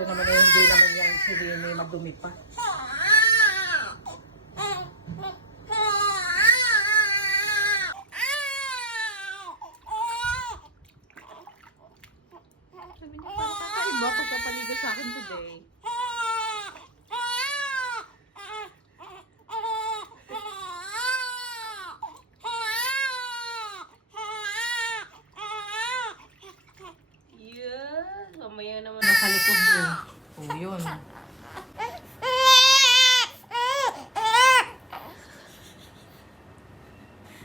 Ito naman eh, hindi naman yan si Rini madumi pa. Sabi niya, parang kakaiba pagkapaligo sa akin today. Yan, mamaya naman. Nasa likod mo. Oh, yun.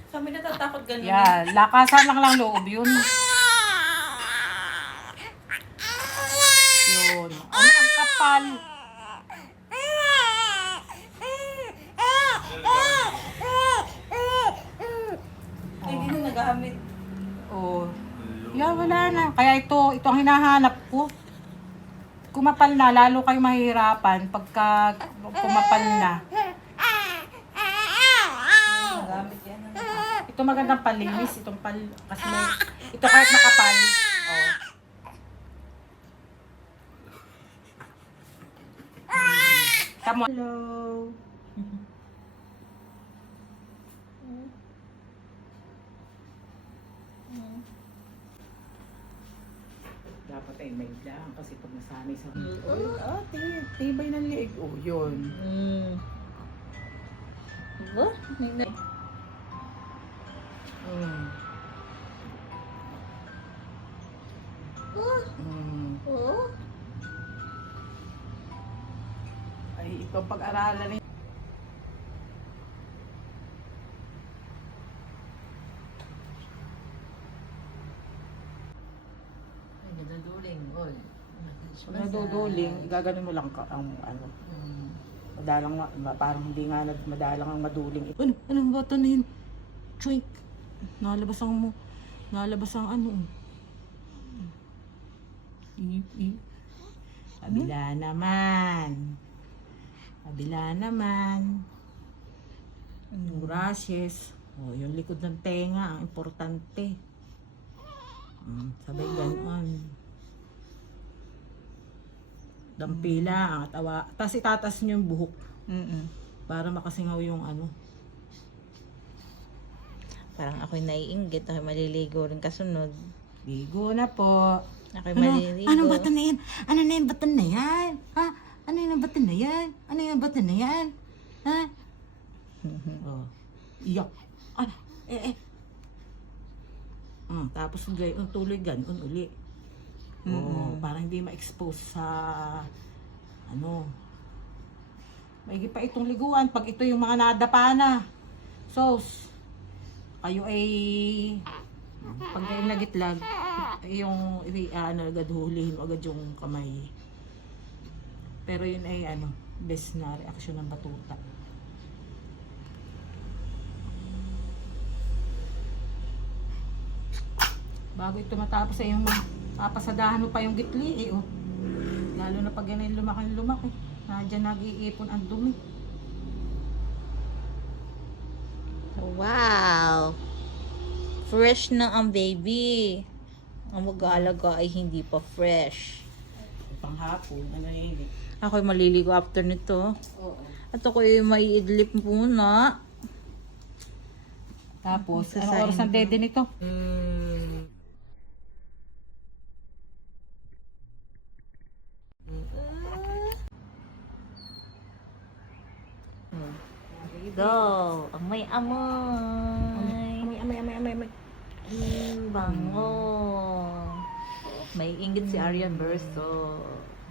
Kami natatakot ganun. Yan, lakasan lang loob yun. Yun. Ang kapal. Ay, hindi na nagamit. Oh. Yeah, wala na. Kaya ito ang hinahanap ko. Kumapal na, lalo kayo mahihirapan pagka kumapal na. Nagamit yan. Ito magandang palinis, itong kasi may, ito kahit makapal. Oh. Come on. Hello. Dapat ay may lang kasi pag nasanay sa tibay ng liig. Oh, yun. Ba? Mm. Mm. Ay, ito pag-aralan rin. Ay, nadaduling. Oy. Kung naduduling, igaganon mo lang ang ano. Madalang nga, parang hindi nga madalang ang maduling. Anong bata na yun? Choink. Nalabas ang ano. Kabila naman. Yung rashes. Oh, yung likod ng tenga, ang importante. Sabay ganon. Dampila, ang atawa. Tapos itatas nyo yung buhok. Para makasingaw yung ano. Parang ako'y naiinggit. Ako'y maliligo rin kasunod. Ligo na po. Ako'y maliligo. Anong bato na yan? Ano na yung bato na yan? Ha? Ano yung bato na yan? Ano yung bato na yan? Ha? Oh. Iyak. Tapos gayon, tuloy ganon uli. Oh, parang hindi ma-expose sa ano. Maigi pa itong liguan pag ito yung mga nadapa na. So, kayo ay pag kayo nagitlag, yung ano, agad hulihin agad yung kamay. Pero yun ay ano, best na reaksyon ng batuta. Bago ito matapos ay yung papasadahan mo pa yung gitli eh, oh. Lalo na pag yan ay lumaki. Nandiyan nag-iipon ang dumi. Wow! Fresh na ang baby. Ang mag-aalaga ay hindi pa fresh. Panghapon, ano yun eh. Ako'y maliligo after nito. Oo. At ako'y maiidlip muna. Tapos, Sasain anong oras ang ko. dede nito? Go! Amoy! Amay. Bango! May inggit si Arian Verso.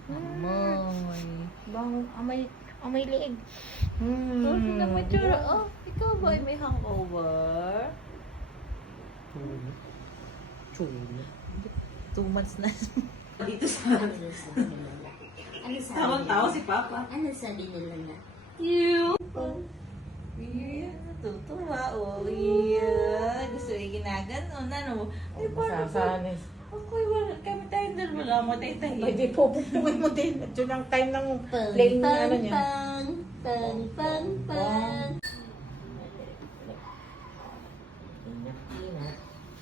Amoy! Bango! Amoy liig! Tingnan mo tsura. Oh, ikaw ba ay may hangover? Chulo. 2 months na. Dito sa Ano sabi Tawang-tawa nila? si Papa. Ano sabi nila na? You! Yeah, natutuwa. Oh, yeah. Gusto yung ginaganon. Ano? Ay, parang Sasanis. ako'y wala. Kami tayong dalawa lang. Matay-tayo. Pwede po, pupuin mo din. At yun ang time ng playing na ano niya. Pang.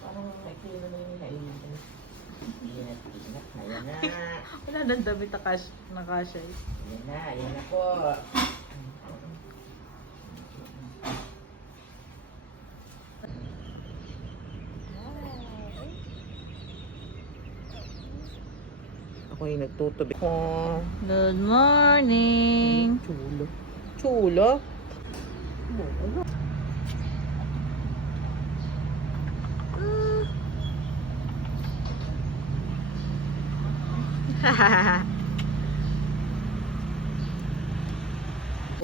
Parang nakikita mo yung naiinit. Inat. Ayan na. Ilan ang damit na kasya? Yan na po. Ako yung nagtutubi. Oh, Good morning! chulo. Chulo? Chulo.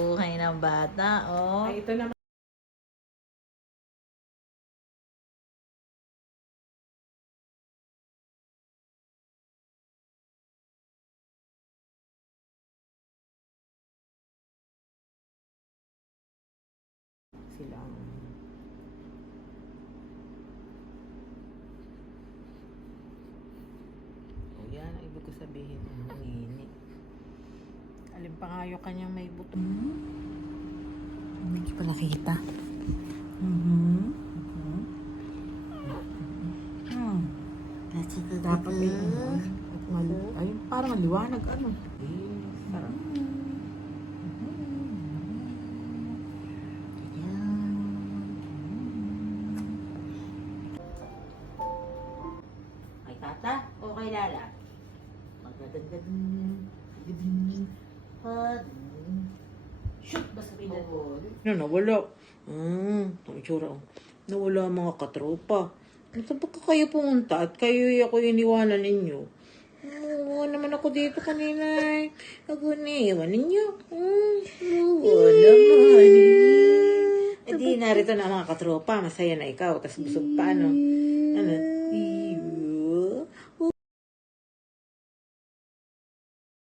Buhay ng bata, oh. Ay, ito naman. Sila ang o yan ang ibig ko sabihin ng nini. Alin pa nga yung kanyang may buto. Hindi ko nakita. Dapat may ay, parang maliwanag ano. Sarap. Kay tata o kay lala? Magdadagdag. Shoot! Basta pinagod. Nawala. Ang itsura. Nawala ang mga katropa. Saan ba kayo pumunta at kayo ako iniwanan ninyo? Oo, naman ako dito kanina. Ako iniwan ninyo. Oo naman. Eh di narito na ang mga katropa. Masaya na ikaw. Tapos busog pa, no?